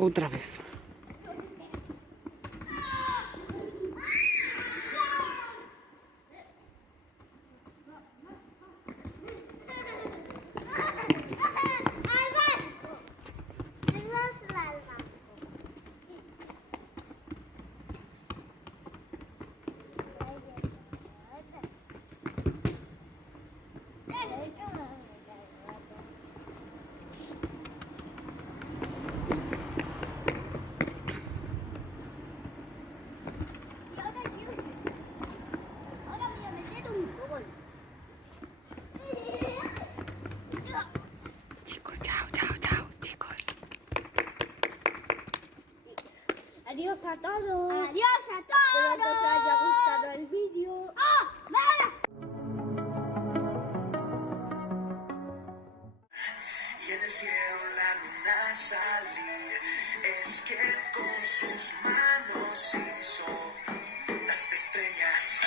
Otra vez. Chicos, chao, chao, chao, chicos. Adiós a todos. Adiós a todos. Espero que os haya gustado el vídeo. ¡Oh! ¡Vale! Y en el cielo la luna salir, es que con sus manos hizo las estrellas.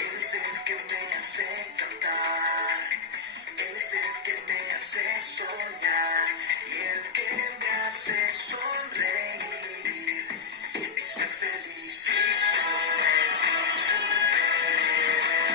Él es el que me hace cantar, él es el que me hace soñar y el que me hace sonreír y ser feliz. Eso es mi superhéroe.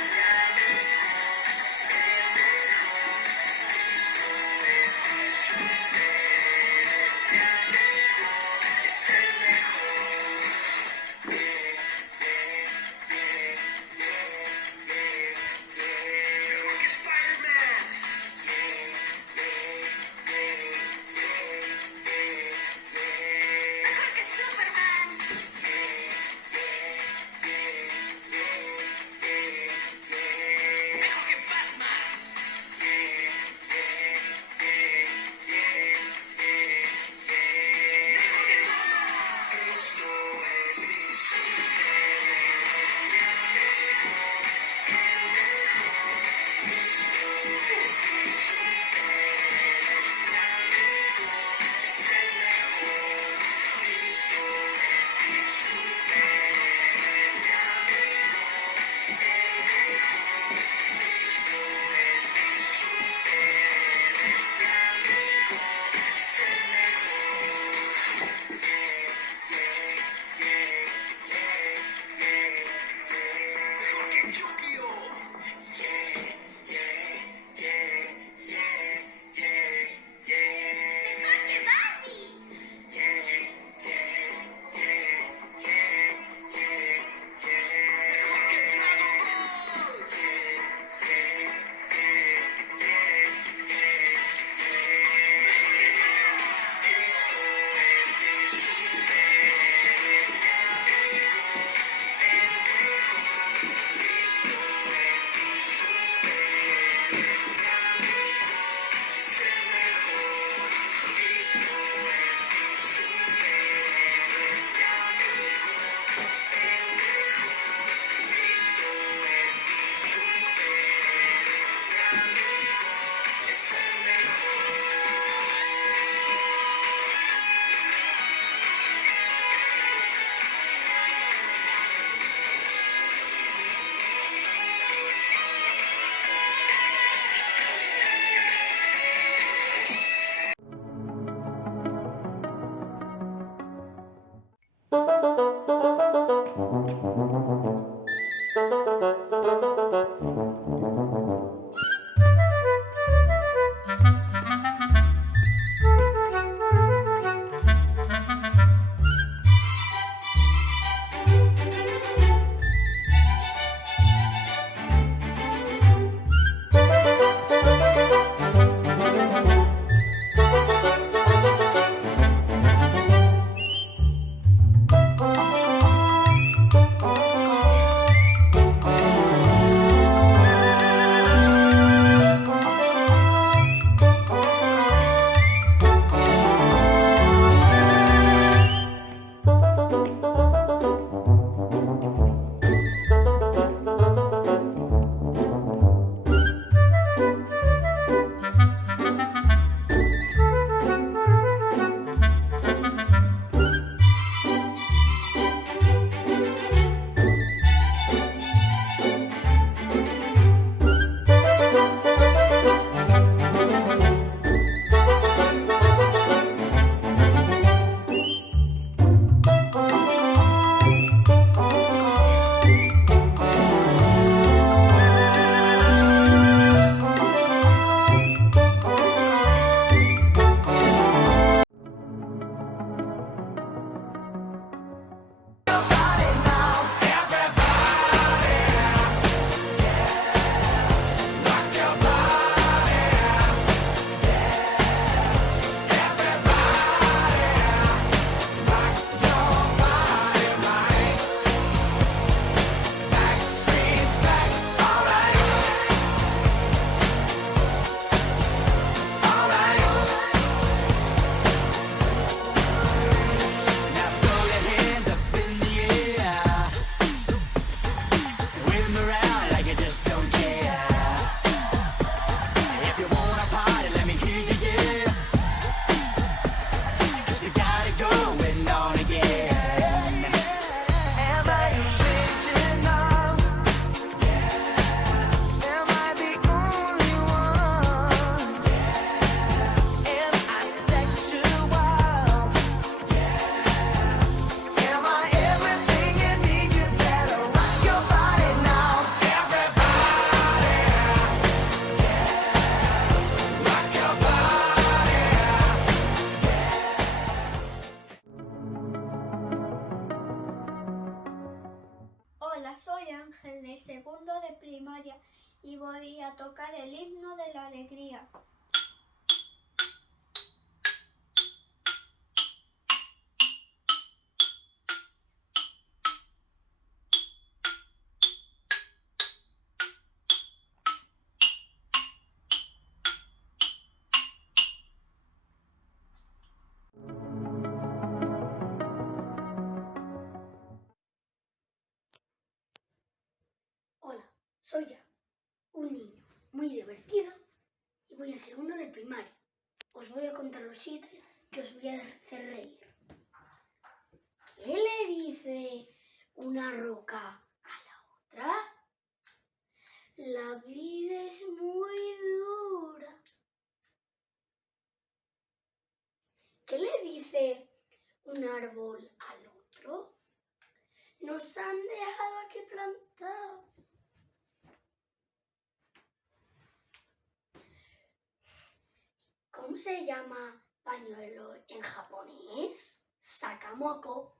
we got it going on again. Am I original? Am I the only one? Am I sexual? Am I everything you need? You better rock your body now. Everybody, rock your body. Hola, soy Ángel de segundo de primaria y voy a tocar el himno de la alegría. Hola, soy ya, un niño muy divertido y voy a segundo de primaria. Os voy a contar los chistes que os voy a hacer reír. ¿Qué le dice una roca a la otra? La vida es muy dura. ¿Qué le dice un árbol al otro? Nos han dejado aquí plantados. ¿Cómo se llama pañuelo en japonés? Sakamoko.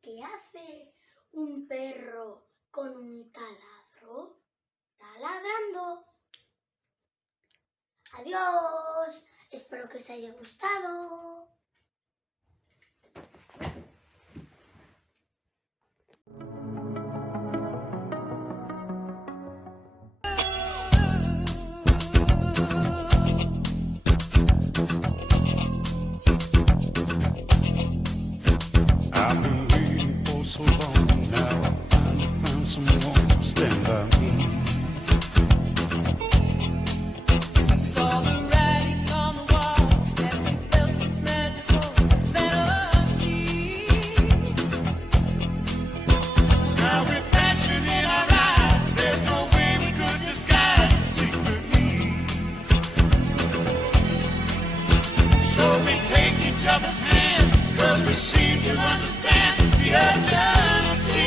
¿Qué hace un perro con un taladro? Está ladrando. Adiós. Espero que os haya gustado. I've been waiting for so long now. I finally found someone to stand by me. Saw the writing on the wall, and we felt this magical fantasy. Now with passion in our eyes, there's no way we could disguise it secretly. So we take each other's hand, 'cause we seem to understand the urgency.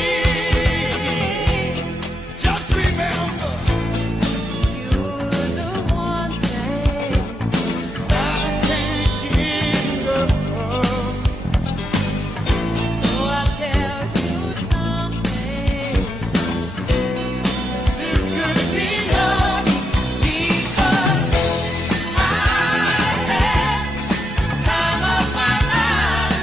Just remember, You're the one thing I can't give up. so I'll tell you something. This could be love. Because I had time of my life.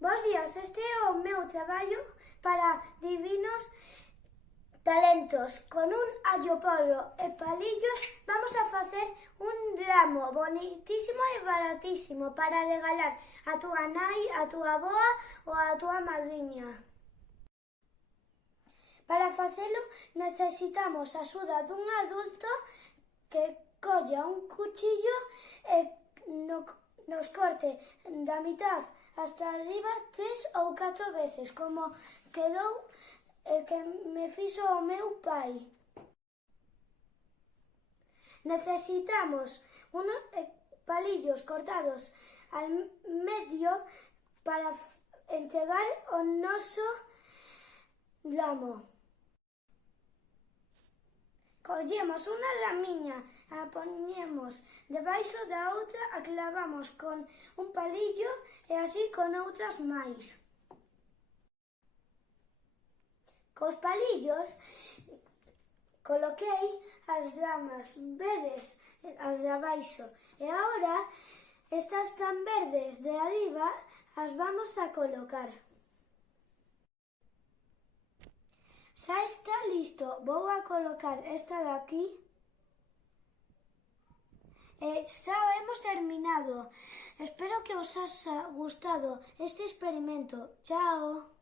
Bos días, este é o meu traballo para Divinos Talentos. Con un allopolo e palillos vamos a facer un ramo bonitísimo e baratísimo para regalar a túa nai, a túa avoa ou a túa madriña. Para facelo necesitamos a axuda dun adulto que colla un cuchillo e nos corte da mitad hasta arriba 3 ou 4 veces, como quedou el que me fixo o meu pai. Necesitamos unos palillos cortados al medio para entregar o noso ramo. Collemos unha ramiña, a poñemos debaixo da outra, a clavamos con un palillo e así con outras máis. Cos palillos coloquei as ramas, vedes as de abaixo, e agora estas tan verdes de arriba as vamos a colocar. Xa está listo, vou a colocar esta de aquí Hemos terminado. Espero que os haya gustado este experimento. Chao.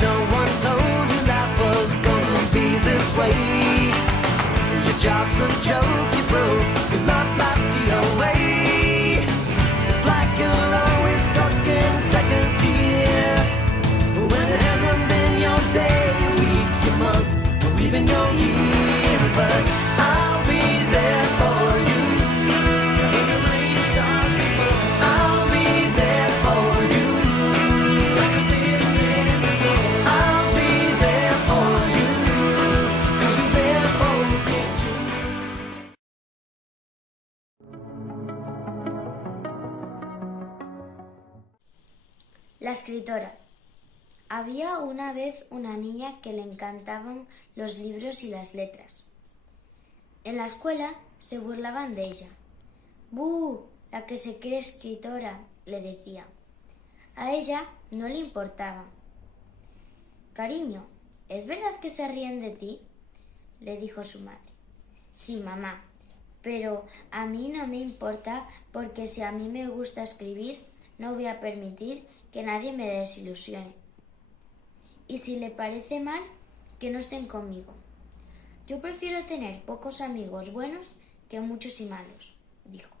No one told you life was gonna be this way. Your job's a joke, you broke. Your love life's the away. It's like you're always stuck in second gear. When it hasn't been your day, your week, your month, or even your year. But I'll be there for you. When the rain starts to fall, I'll be there for you. Like I've been there before. I'll be there for you. 'Cause you're there for me too. La escritora. Había una vez una niña que le encantaban los libros y las letras. En la escuela se burlaban de ella. ¡Bú! La que se cree escritora, le decía. A ella no le importaba. Cariño, ¿es verdad que se ríen de ti?, le dijo su madre. Sí, mamá, pero a mí no me importa porque si a mí me gusta escribir, no voy a permitir que nadie me desilusione. Y si le parece mal, que no estén conmigo. Yo prefiero tener pocos amigos buenos que muchos y malos, dijo.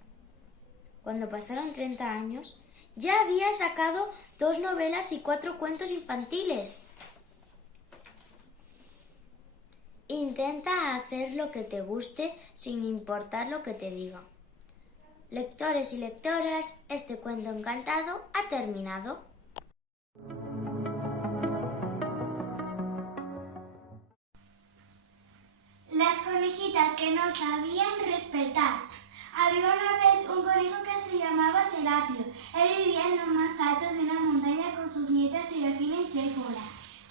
Cuando pasaron 30 años, ya había sacado 2 novelas y 4 cuentos infantiles. Intenta hacer lo que te guste sin importar lo que te digan. Lectores y lectoras, este cuento encantado ha terminado. Las conejitas que no sabían respetar. Había una vez un conejo que se llamaba Serapio. Él vivía en lo más alto de una montaña con sus nietas Serafina y Séfora.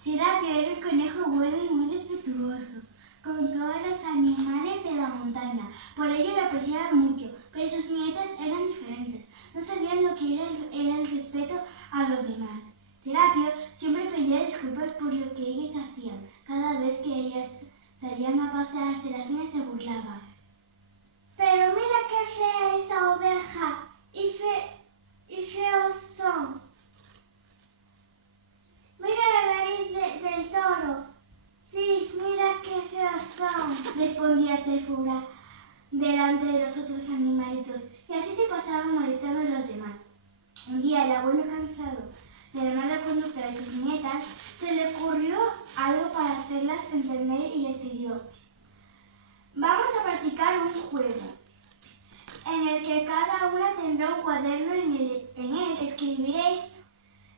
Serapio era un conejo bueno y muy respetuoso con todos los animales de la montaña. Por ello lo apreciaban mucho, pero sus nietas eran diferentes. No sabían lo que era el respeto a los demás. Serapio siempre pedía disculpas por lo que ellas hacían. Cada vez que ellas salían a pasear, Serafina se burlaba. Pero mira qué fea esa oveja y feos son. delante de los otros animalitos y así se pasaban molestando a los demás. Un día el abuelo, cansado de la mala conducta de sus nietas, se le ocurrió algo para hacerlas entender y les pidió: vamos a practicar un juego en el que cada una tendrá un cuaderno, en él escribiréis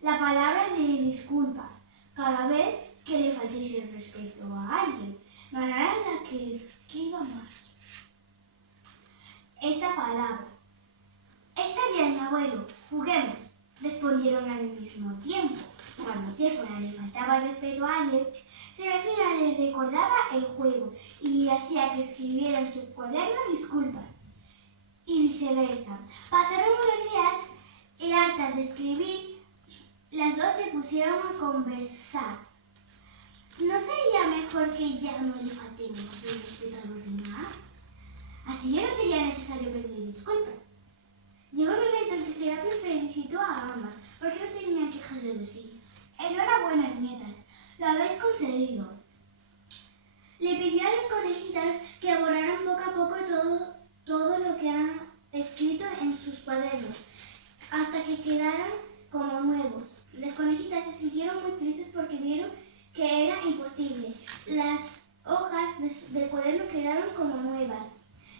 la palabra de disculpas. Cada vez que le faltéis el respeto a alguien, ganará la que escriba más esa palabra. Está bien, abuelo, juguemos, respondieron al mismo tiempo. Cuando Séfora le faltaba el respeto a alguien, Serafina le recordaba el juego y hacía que escribiera en su cuaderno disculpas, y viceversa. Pasaron unos días y, hartas de escribir, las dos se pusieron a conversar. ¿No sería mejor que ya no le faltemos el respeto a los demás? Así ya no sería necesario pedir disculpas. Llegó el momento en que Serapio felicitó a ambas, porque no tenía quejas de decir: enhorabuena, nietas, lo habéis conseguido. Le pidió a las conejitas que borraran poco a poco todo lo que han escrito en sus cuadernos, hasta que quedaran como nuevos. Las conejitas se sintieron muy tristes porque vieron que era imposible. Las hojas del cuaderno quedaron como nuevas.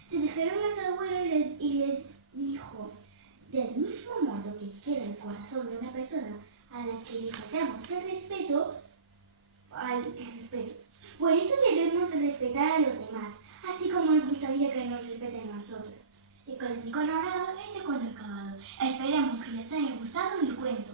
Se dijeron a su abuelo y les dijo: del mismo modo que queda el corazón de una persona a la que le faltamos el respeto, por eso debemos respetar a los demás, así como nos gustaría que nos respeten a nosotros. Y con el colorado, este cuento acabado. Esperemos que les haya gustado mi cuento.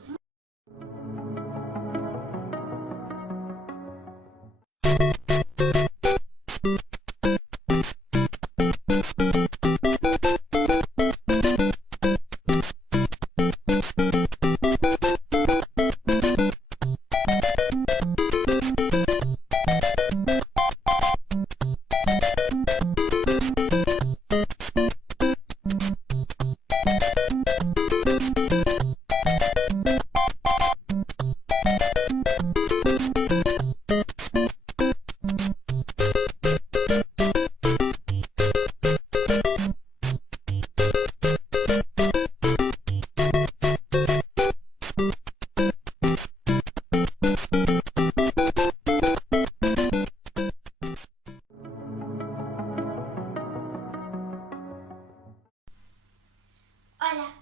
Hola,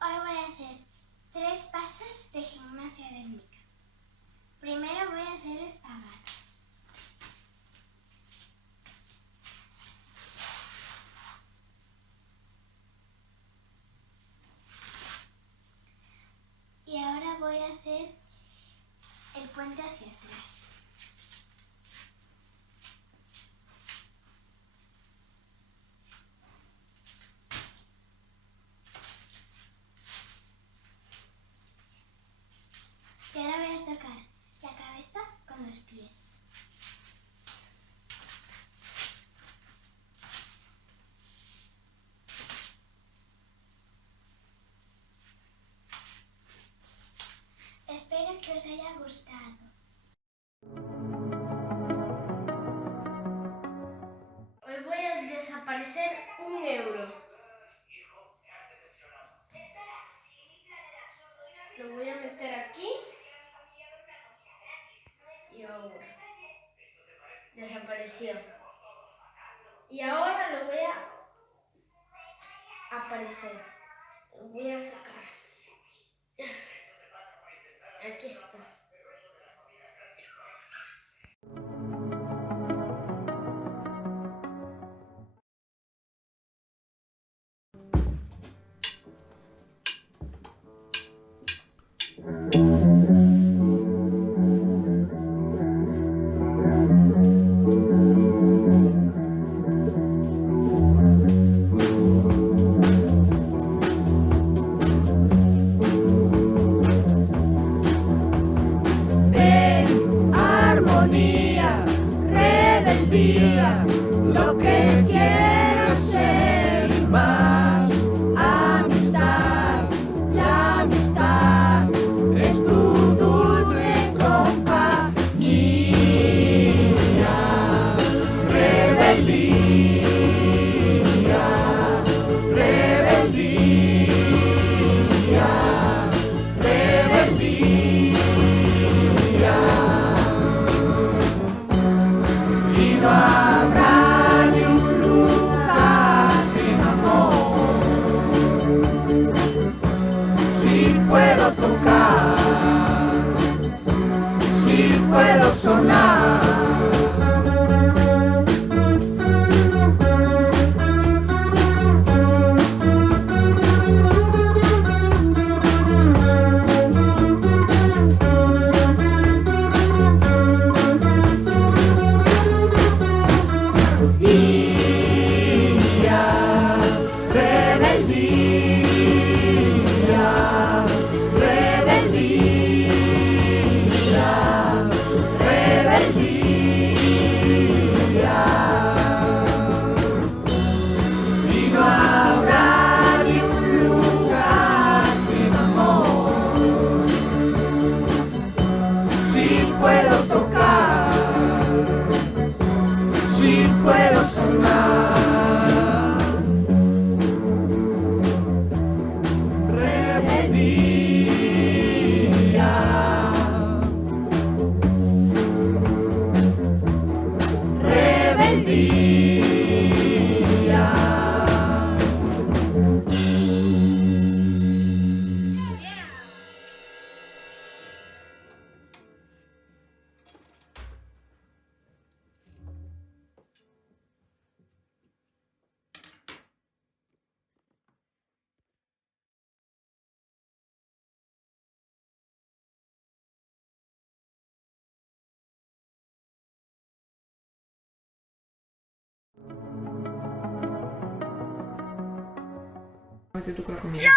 hoy voy a hacer 3 pasos de gimnasia rítmica. Primero voy a hacer espagato. Y ahora voy a hacer el puente hacia atrás. Y ahora voy a tocar la cabeza con los pies. Espero que os haya gustado. Hoy voy a desaparecer 1 euro. Lo voy a meter aquí. Y ahora desapareció. Y ahora lo voy a aparecer. Lo voy a sacar. Aquí está. Te tocó la comida.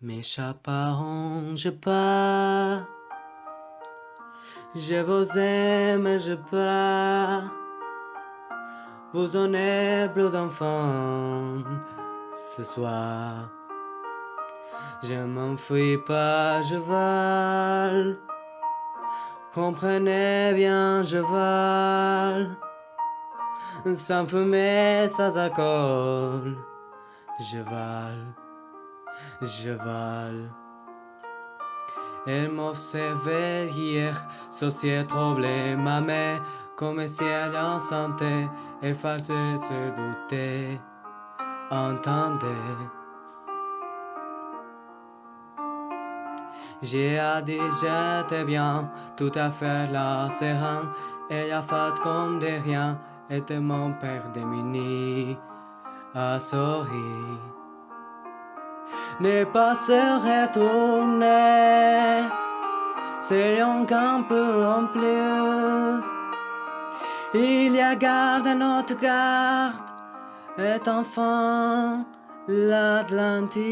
Mes chaperons, je pars. Je vous aime, je pars. Vous en êtes plus d'enfants ce soir. Je m'enfuis pas, je vole. Comprenez bien, je vole. Sans fumée, sans alcool. Je vole. Je vole. Elle m'observait hier, société troublée, ma mère, comme si elle en sentait, elle fallait se douter, entendez. J'ai dit j'étais bien, tout à fait là, c'est rien, elle a fait comme de rien, était mon père démuni, à sourire. Ne pas se retourner, c'est un qu'un peu en plus. Il y a garde à notre garde, est enfin l'Atlantique.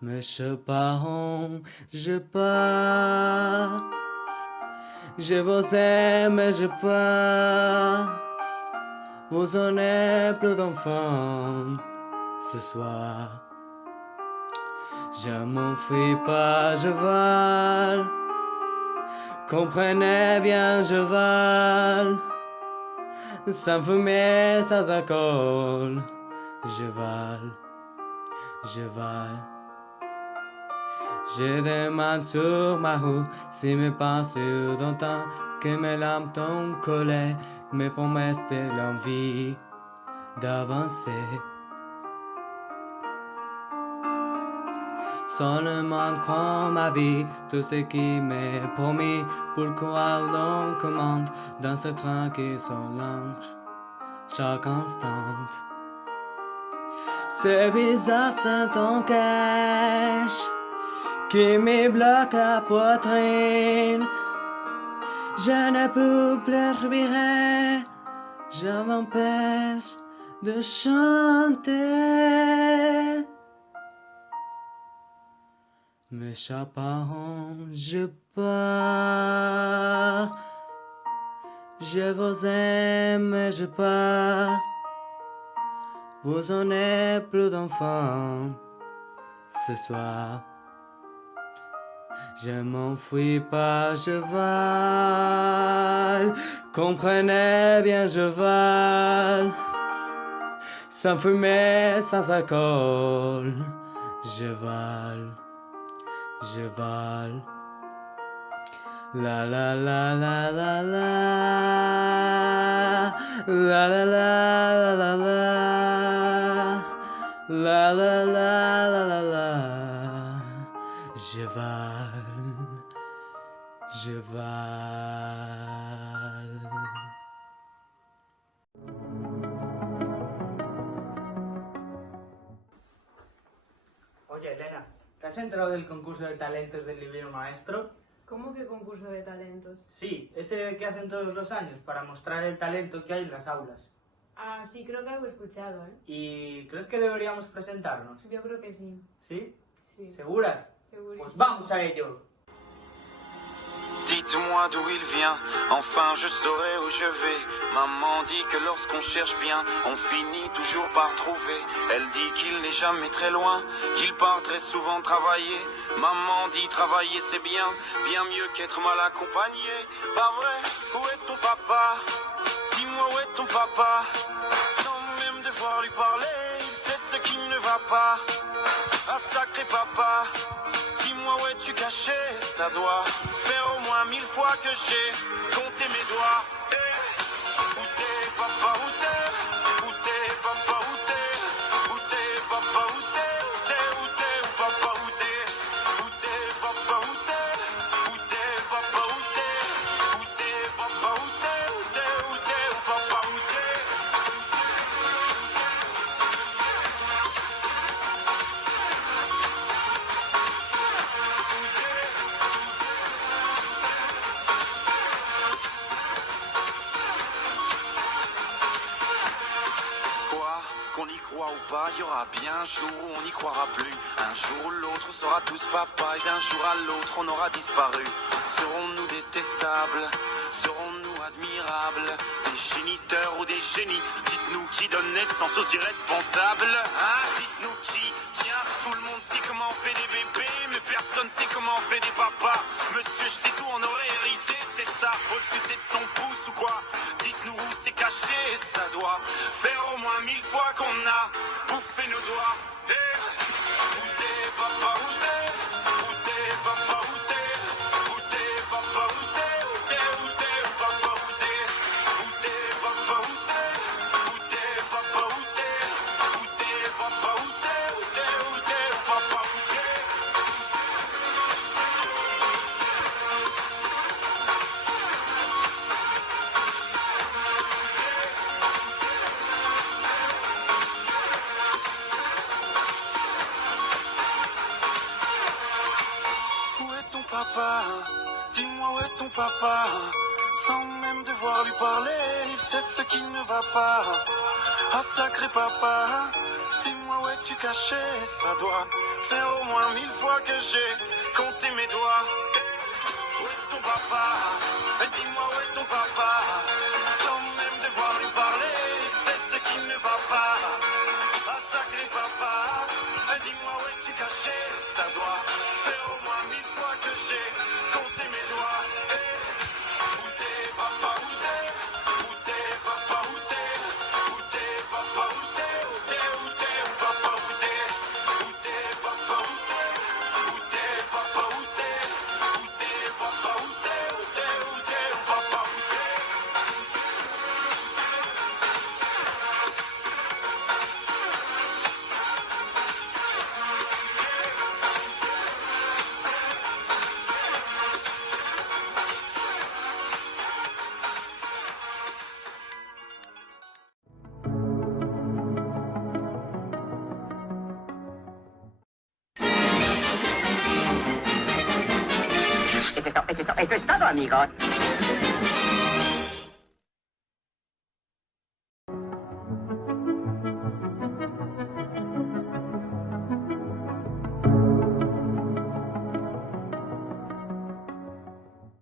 Mes chaperons, je pars. Je vous aime, je pars. Vous en êtes plus d'enfants ce soir. Je m'enfuis pas, je vole. Comprenez bien, je vole. Sans fumée, sans alcool. Je vole, je vole. Je demande sur ma route si mes pensées d'antan que mes larmes t'ont collé, mes promesses et l'envie d'avancer. Seulement crois ma vie, tout ce qui m'est promis, pourquoi l'on commande dans ce train qui s'allonge chaque instant. C'est bizarre, c'est ton cache qui me bloque la poitrine. Je ne peux plus respirer, je m'empêche de chanter. Mes chaperons, je pars. Je vous aime et je pars. Vous en êtes plus d'enfants ce soir. Je m'enfuis par cheval. Comprenez bien, je vole. Sans fumée, sans alcool. Je vole. Je vole. La la la la la la. La la la la la la. La la la la la la. Je vole. Je vole. Oye, Elena, ¿te has enterado del concurso de talentos del Divino Maestro? ¿Cómo que concurso de talentos? Sí, ese que hacen todos los años para mostrar el talento que hay en las aulas. Ah, sí, creo que algo he escuchado, ¿eh? ¿Y crees que deberíamos presentarnos? Yo creo que sí. ¿Sí? Sí. ¿Segura? Segurísimo. Pues vamos a ello. Dites-moi d'où il vient, enfin je saurai où je vais. Maman dit que lorsqu'on cherche bien, on finit toujours par trouver. Elle dit qu'il n'est jamais très loin, qu'il part très souvent travailler. Maman dit travailler c'est bien, bien mieux qu'être mal accompagné. Pas vrai, où est ton papa? Dis-moi où est ton papa? Sans même devoir lui parler, il sait ce qui ne va pas. Ah sacré papa, dis-moi où es-tu caché? Ça doit faire au moins 1000 fois que j'ai compté mes doigts. Où t'es papa, où t'es? Où t'es papa, où t'es? Où t'es papa, où t'es? Où t'es, où papa, où t'es? Où t'es papa, où t'es? Où t'es papa, où t'es? Où t'es papa, où t'es? Où t'es, où t'es, où papa, où t'es? Qu'on y croit ou pas, il y aura bien un jour où on n'y croira plus. Un jour ou l'autre, on sera tous papa, et d'un jour à l'autre, on aura disparu. Serons-nous détestables? Serons-nous admirables? Des géniteurs ou des génies? Dites-nous qui donne naissance aux irresponsables? Hein? Dites-nous qui? Tiens, tout le monde sait comment on fait des bébés, mais personne sait comment on fait des papas. Monsieur, je sais tout, on aurait hérité, c'est ça. Faut le sucer de son pouce ou quoi? Dites-nous où c'est caché, ça doit faire au moins 1000 fois qu'on a bouffé nos doigts. Où t'es papa, où t'es? Où t'es papa, où t'es? Où t'es papa, où t'es? Où t'es, où t'es, où papa, où t'es? Où t'es papa, où t'es? Où t'es papa, où t'es? Où t'es papa, où t'es? Où t'es, où t'es, où papa, où t'es? Où est ton papa? Dis-moi où est ton papa? Sans même devoir lui parler, il sait ce qui ne va pas. Ah sacré papa, dis-moi où es-tu caché? Ça doit faire au moins 1000 fois que j'ai compté mes doigts. Où est ton papa? Dis-moi où est ton papa? Sans même devoir lui parler, il sait ce qui ne va pas. Ah sacré papa, dis-moi où es-tu caché? Ça doit faire au moins 1000 fois que j'ai compté mes doigts. Où t'es papa, où t'es? Où t'es papa, où t'es? Où t'es papa, où t'es? Où t'es, où t'es, où papa, où t'es? Où t'es papa, où t'es? Où t'es papa, où t'es? Où t'es papa, où t'es? Où t'es, où t'es, où papa, Eso es todo, amigos.